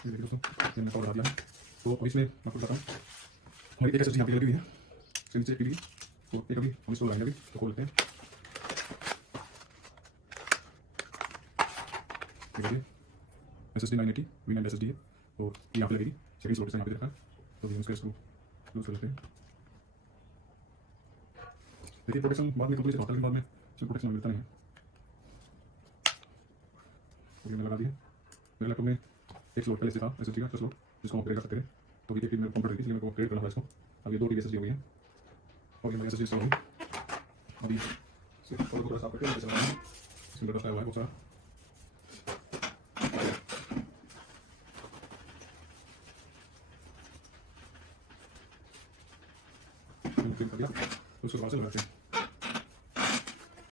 ये देखिए दोस्तों, ये मैंने पाउडर डाल दिया है। तो अब इसमें मैं आपको बताता हूँ, हमारी एक एसएसडी यहाँ पे लगी हुई है, इसके नीचे पीली। तो एक अभी हम इसको लगाएंगे, अभी तो खोल लेते हैं। देखिए SSD 980 V9 SSD है और ये यहाँ पे लगेगी, सेकंड स्लॉट से यहाँ पे रखा है। तो हम इसका इसको क्लोज कर लेते हैं। देखिए प्रोटेक्शन बाद में कंपनी से होता है, लेकिन बाद में इसमें प्रोटेक्शन मिलता नहीं है। तो ये मैंने लगा दिया। मेरे लैपटॉप में एक स्लॉट पहले से था SSD का स्लॉट, जिसको हम अपग्रेड कर सकते हैं। तो ये मेरे कंप्यूटर थी, इसलिए मेरे को अपग्रेड करना था इसको। अब ये 2 TB SSD हो गई है और ये मेरी SSD इंस्टॉल होगी। अभी सिर्फ थोड़ा साफ करके चला रहा हूँ, इसमें डस्ट आया हुआ है बहुत सारा। कर दिया तो उसको बाहर से लगाते हैं।